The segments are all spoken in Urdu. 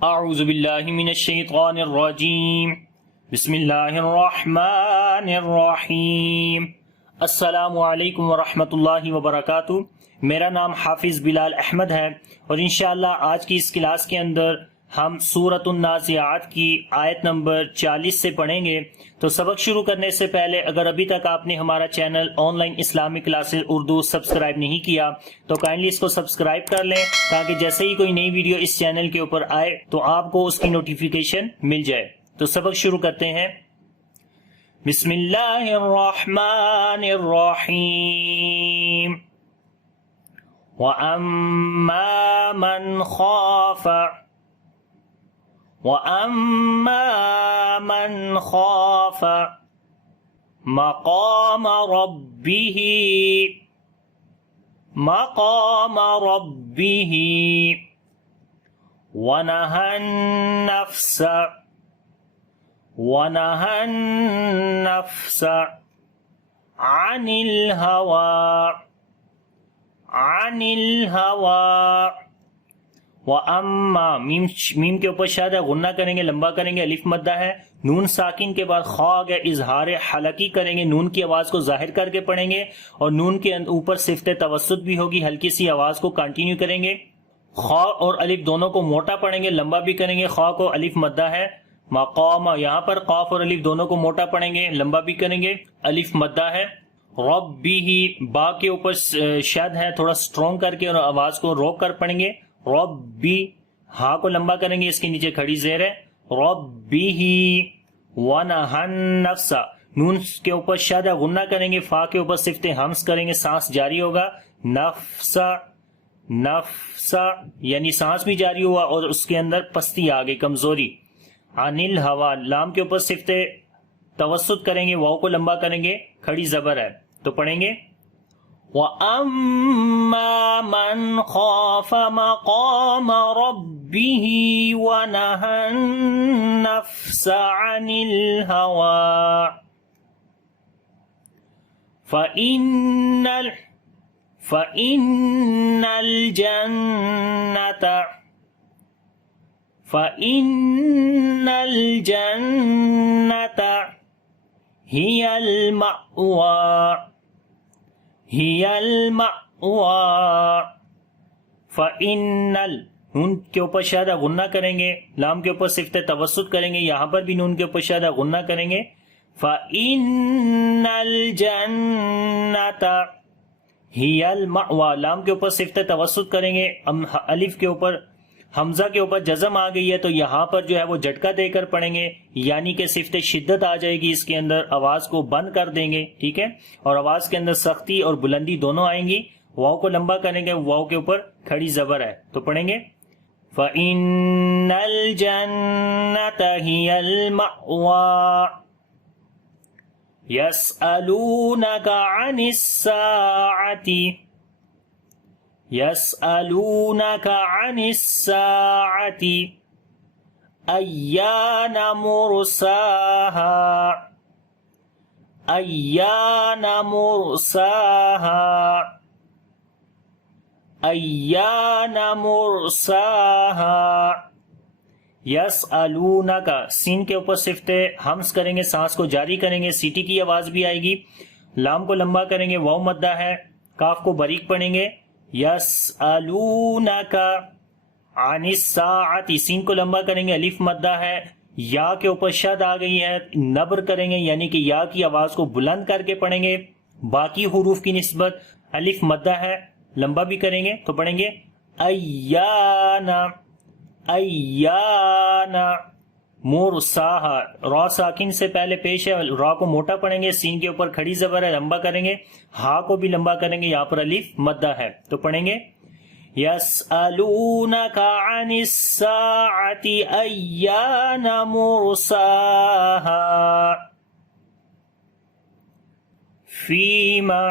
اعوذ باللہ من الشیطان الرجیم بسم اللہ الرحمن الرحیم۔ السلام علیکم ورحمۃ اللہ وبرکاتہ۔ میرا نام حافظ بلال احمد ہے اور انشاءاللہ آج کی اس کلاس کے اندر ہم سورۃ النازعات کی آیت نمبر 40 سے پڑھیں گے۔ تو سبق شروع کرنے سے پہلے اگر ابھی تک آپ نے ہمارا channel on line Islamic classes Urdu subscribe نہیں کیا تو کائنڈلی اس کو سبسکرائب کر لیں تاکہ جیسے ہی کوئی نئی ویڈیو اس چینل کے اوپر آئے تو آپ کو اس کی نوٹیفیکیشن مل جائے۔ تو سبق شروع کرتے ہیں۔ بسم اللہ الرحمن الرحیم۔ وَأَمَّا مَنْ خَافَ وَأَمَّا مَنْ خَافَ مَقَامَ رَبِّهِ وَنَهَى النَّفْسَ عَنِ الْهَوَىٰ وَأَمَّا میم کے اوپر شاد ہے، غنہ کریں گے، لمبا کریں گے، الف مدہ ہے، نون ساکن کے بعد خا گئے، اظہار حلقی کریں گے، نون کی آواز کو ظاہر کر کے پڑھیں گے اور نون کے اوپر صفت توسط بھی ہوگی، ہلکی سی آواز کو کنٹینیو کریں گے۔ خا اور الف دونوں کو موٹا پڑھیں گے، لمبا بھی کریں گے، خا کو الف مدہ ہے، مقام یہاں پر قاف اور الف دونوں کو موٹا پڑھیں گے، لمبا بھی کریں گے، الف مدہ ہے۔ ربہ با کے اوپر شد ہے، تھوڑا سٹرونگ کر کے اور آواز کو روک کر پڑھیں گے، ربی ہاں کو لمبا کریں گے، اس کے نیچے کھڑی زیر ہے، ربہ ونہى النفس نون کے اوپر شد ہے، غنہ کریں گے، فا کے اوپر صفت ہمس کریں گے، سانس جاری ہوگا، نفس یعنی سانس بھی جاری ہوا اور اس کے اندر پستی آ گئی، کمزوری۔ عن الہوا لام کے اوپر صفت توسط کریں گے، واو کو لمبا کریں گے، کھڑی زبر ہے، تو پڑھیں گے وَأَمَّا مَنْ خَافَ مَقَامَ رَبِّهِ وَنَهَى النَّفْسَ عَنِ الْهَوَىٰ فَإِنَّ الْجَنَّةَ هِيَ المأوى فَإِنَّ نون کے اوپر شادہ غنہ کریں گے، لام کے اوپر صفت توسط کریں گے، یہاں پر بھی نون کے اوپر شادہ غنہ کریں گے، فَإِنَّ الْجَنَّةَ هِيَ المأوى لام کے اوپر صفت توسط کریں گے، الف کے اوپر حمزہ کے اوپر جزم آ گئی ہے تو یہاں پر جو ہے وہ جھٹکا دے کر پڑھیں گے، یعنی کہ صفت شدت آ جائے گی، اس کے اندر آواز کو بند کر دیں گے، ٹھیک ہے، اور آواز کے اندر سختی اور بلندی دونوں آئیں گی۔ واو کو لمبا کریں گے، واو کے اوپر کھڑی زبر ہے، تو پڑھیں گے فَإِنَّ الْجَنَّةَ هِيَ الْمَأْوَىٰ يَسْأَلُونَكَ عَنِ السَّاعَةِ أَيَّانَ مُرْسَاهَا یسألونک سین کے اوپر صفت ہمس کریں گے، سانس کو جاری کریں گے، سیٹی کی آواز بھی آئے گی، لام کو لمبا کریں گے، واو مدہ ہے، کاف کو باریک پڑھیں گے، یسألونک عن الساعۃ سین کو لمبا کریں گے، الف مدہ ہے، یا کے اوپر شد آ گئی ہے، نبر کریں گے، یعنی کہ یا کی آواز کو بلند کر کے پڑھیں گے، باقی حروف کی نسبت الف مدہ ہے، لمبا بھی کریں گے، تو پڑھیں گے ایان مرساہا را ساکن سے پہلے پیش ہے، را کو موٹا پڑھیں گے، سین کے اوپر کھڑی زبر ہے، لمبا کریں گے، ہا کو بھی لمبا کریں گے، یہاں پر الف مدہ ہے، تو پڑھیں گے یسألونک عن الساعۃ ایان مرساہا فیما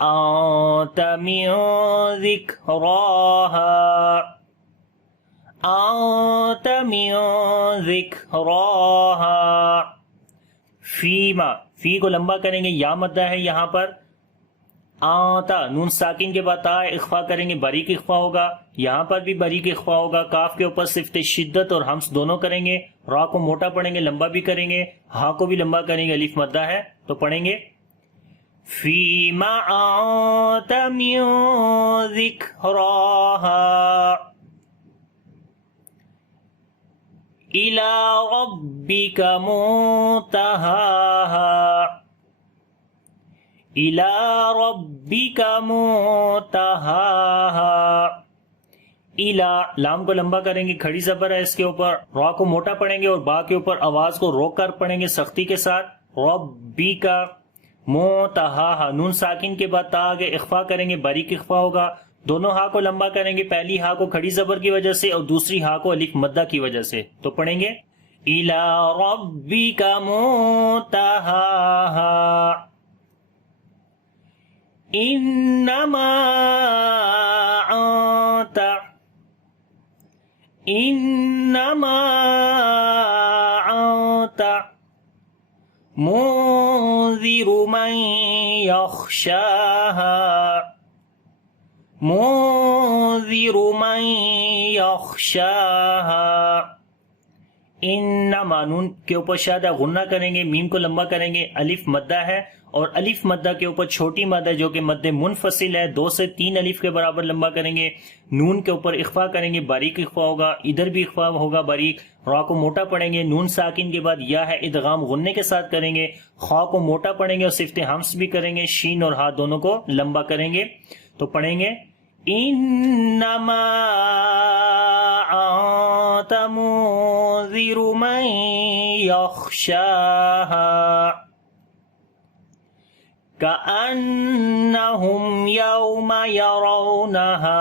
أنت من ذکراها فیما فی کو لمبا کریں گے، یا مدہ ہے یہاں پر، آتا نون ساکن کے بعد تا اخفا کریں گے باریک اخفا ہوگا. یہاں پر بھی باریک اخفا ہوگا. کاف کے اوپر صفت شدت اور ہمس دونوں کریں گے. را کو موٹا پڑھیں گے لمبا بھی کریں گے. ہاں کو بھی لمبا کریں گے. الف مدہ ہے تو پڑھیں گے فیما انت من ذکراہا الی ربک منتہاہا الی ربک منتہاہا. الا لام کو لمبا کریں گے کھڑی زبر ہے اس کے اوپر. را کو موٹا پڑھیں گے اور با کے اوپر آواز کو روک کر پڑھیں گے سختی کے ساتھ. ربک منتہاہا نون ساکن کے بعد تا آگے اخفا کریں گے باریک اخفا ہوگا. دونوں ہا کو لمبا کریں گے. پہلی ہا کو کھڑی زبر کی وجہ سے اور دوسری ہا کو الف مدہ کی وجہ سے. تو پڑھیں گے الی ربک منتہاہا انما انت منذر من یخشاہا. انما نون کے اوپر شادہ غنہ کریں گے. میم کو لمبا کریں گے. الف مدہ ہے اور الف مدہ کے اوپر چھوٹی مد ہے جو کہ مد منفصل ہے. 2 سے 3 الف کے برابر لمبا کریں گے. نون کے اوپر اخفا کریں گے باریک اخفا ہوگا. ادھر بھی اخفا ہوگا باریک. را کو موٹا پڑھیں گے. نون ساکن کے بعد یا ہے ادغام غنے کے ساتھ کریں گے. خا کو موٹا پڑھیں گے اور صفت ہمس بھی کریں گے. شین اور ہا دونوں کو لمبا کریں گے. تو پڑھیں گے انما انت منذر من یخشاہا کأنہم یوم یرونہا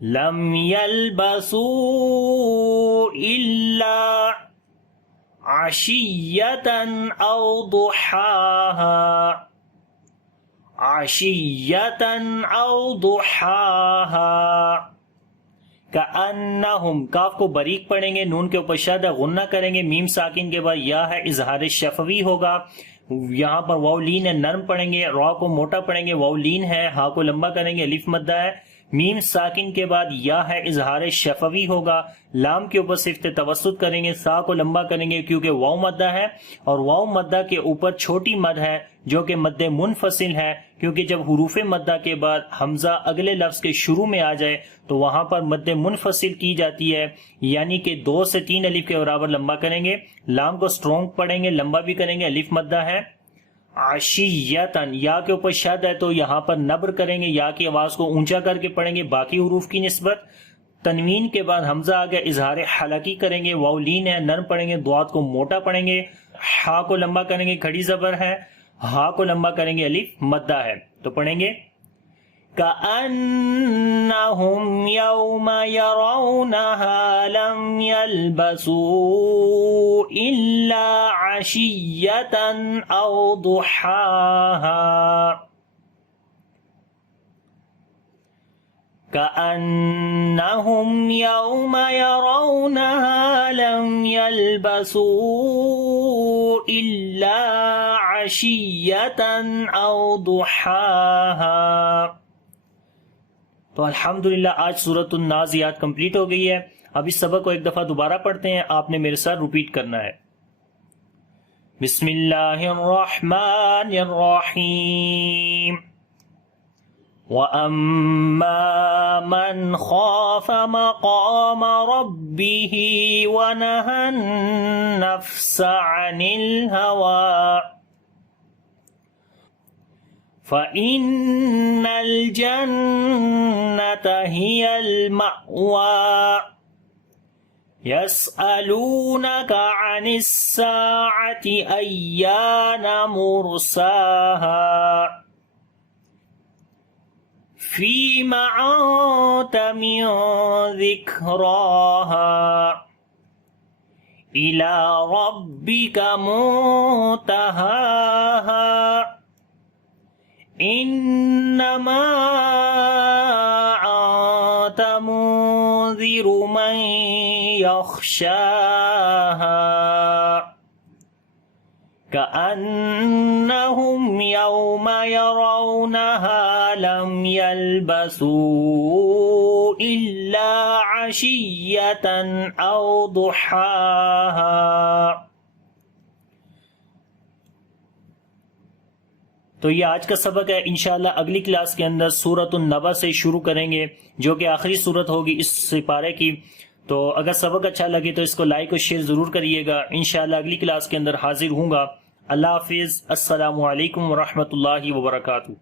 لم یلبسوا الا عشیۃ او ضحاہا. کأنہم کاف کو باریک پڑھیں گے. نون کے اوپر شادہ غنہ کریں گے. میم ساکن کے بعد یا ہے اظہار شفوی ہوگا. یہاں پر واو لین ہے نرم پڑھیں گے. را کو موٹا پڑھیں گے. واو لین ہے. ہا کو لمبا کریں گے. الف مدہ ہے. میم ساکن کے بعد یا ہے اظہار شفوی ہوگا. لام کے اوپر صفت توسط کریں گے. سا کو لمبا کریں گے کیونکہ واو مدہ ہے اور واو مدہ کے اوپر چھوٹی مد ہے جو کہ مد منفصل ہے. کیونکہ جب حروف مدہ کے بعد حمزہ اگلے لفظ کے شروع میں آ جائے تو وہاں پر مد منفصل کی جاتی ہے. یعنی کہ 2 سے 3 الف کے برابر لمبا کریں گے. لام کو سٹرونگ پڑھیں گے لمبا بھی کریں گے. الف مدہ ہے. عشیتن یا کے اوپر شد ہے تو یہاں پر نبر کریں گے. یا کی آواز کو اونچا کر کے پڑھیں گے باقی حروف کی نسبت. تنوین کے بعد حمزہ آ گیا اظہار حلقی کریں گے. واو لین ہے نرم پڑھیں گے. ضاد کو موٹا پڑھیں گے. ہا کو لمبا کریں گے کھڑی زبر ہے. ہا کو لمبا کریں گے الف مدہ ہے. تو پڑھیں گے کأنہم یوم یرونہا لم یلبسوا الا عشیۃ او ضحاہا. کأنہم یوم یرونہا لم یلبسوا الا عشیۃ او ضحاہا. تو الحمدللہ آج سورۃ النازعات کمپلیٹ ہو گئی ہے. اب اس سبق کو ایک دفعہ دوبارہ پڑھتے ہیں. آپ نے میرے ساتھ ریپیٹ کرنا ہے. بسم اللہ الرحمن الرحیم. وَأَمَّا مَنْ خَافَ مَقَامَ رَبِّهِ وَنَهَى النَّفْسَ عَنِ الْهَوَىٰ فَإِنَّ الْجَنَّةَ هِيَ الْمَأْوَىٰ. يَسْأَلُونَكَ عَنِ السَّاعَةِ أَيَّانَ مُرْسَاهَا فِيمَ أَنْتَ مِنْ ذِكْرَاهَا إِلَى رَبِّكَ مُنْتَهَاهَا إِنَّمَا من يخشاها كأنهم يوم يرونها لم يلبثوا إلا عشية أو ضحاها. تو یہ آج کا سبق ہے. انشاءاللہ اگلی کلاس کے اندر سورۃ النبأ سے شروع کریں گے جو کہ آخری سورت ہوگی اس سپارے کی. تو اگر سبق اچھا لگے تو اس کو لائک اور شیئر ضرور کریے گا. انشاءاللہ اگلی کلاس کے اندر حاضر ہوں گا. اللہ حافظ. السلام علیکم ورحمۃ اللہ وبرکاتہ.